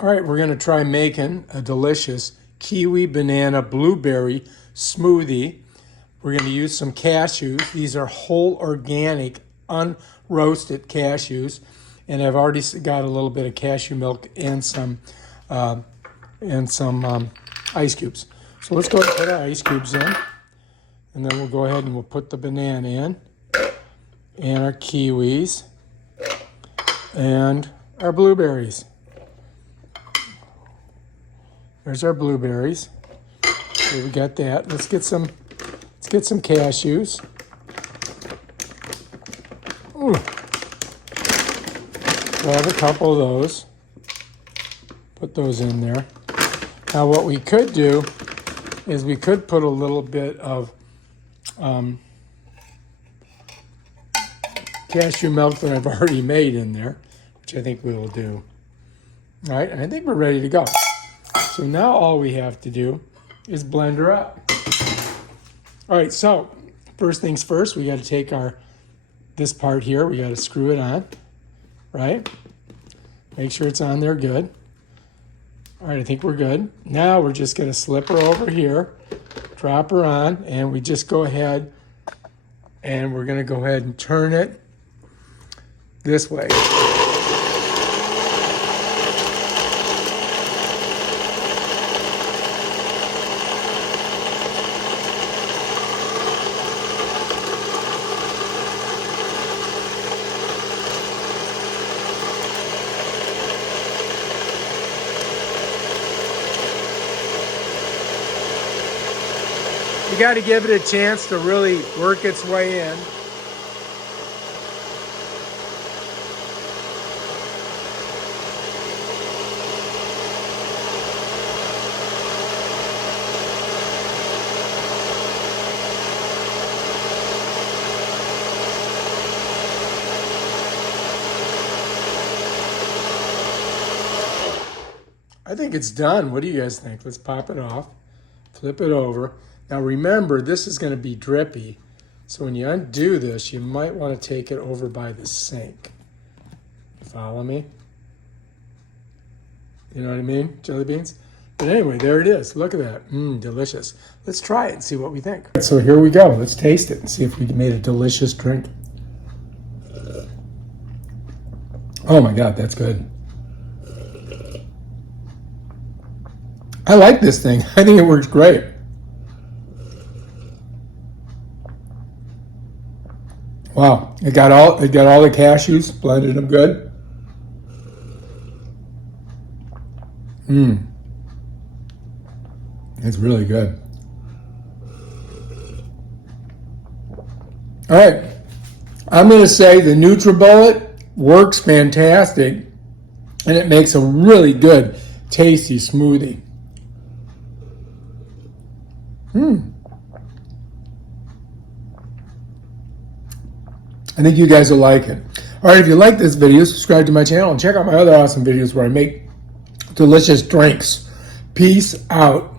All right, we're going to try making a delicious kiwi banana blueberry smoothie. We're going to use some cashews. These are whole organic, unroasted cashews. And I've already got a little bit of cashew milk and some ice cubes. So let's go ahead and put our ice cubes in. And then we'll go ahead and we'll put the banana in. And our kiwis. And our blueberries. There's our blueberries. Okay, we got that. Let's get some cashews. Ooh. Grab a couple of those. Put those in there. Now what we could do is we could put a little bit of cashew milk that I've already made in there, which I think we will do. All right, and I think we're ready to go. So now all we have to do is blend her up. All right, so first things first, we got to take this part here, we got to screw it on, right? Make sure it's on there good. All right, I think we're good. Now we're just going to slip her over here, drop her on, and we just go ahead and we're going to go ahead and turn it this way. You got to give it a chance to really work its way in. I think it's done. What do you guys think? Let's pop it off, flip it over. Now remember, this is going to be drippy, so when you undo this, you might want to take it over by the sink. Follow me? You know what I mean? Jelly beans? But anyway, there it is. Look at that. Delicious. Let's try it and see what we think. So here we go. Let's taste it and see if we made a delicious drink. Oh my God, that's good. I like this thing. I think it works great. Wow, it got all the cashews, blended them good. It's really good. All right, I'm going to say the Nutribullet works fantastic, and it makes a really good, tasty smoothie. I think you guys will like it. All right, if you like this video, subscribe to my channel and check out my other awesome videos where I make delicious drinks. Peace out.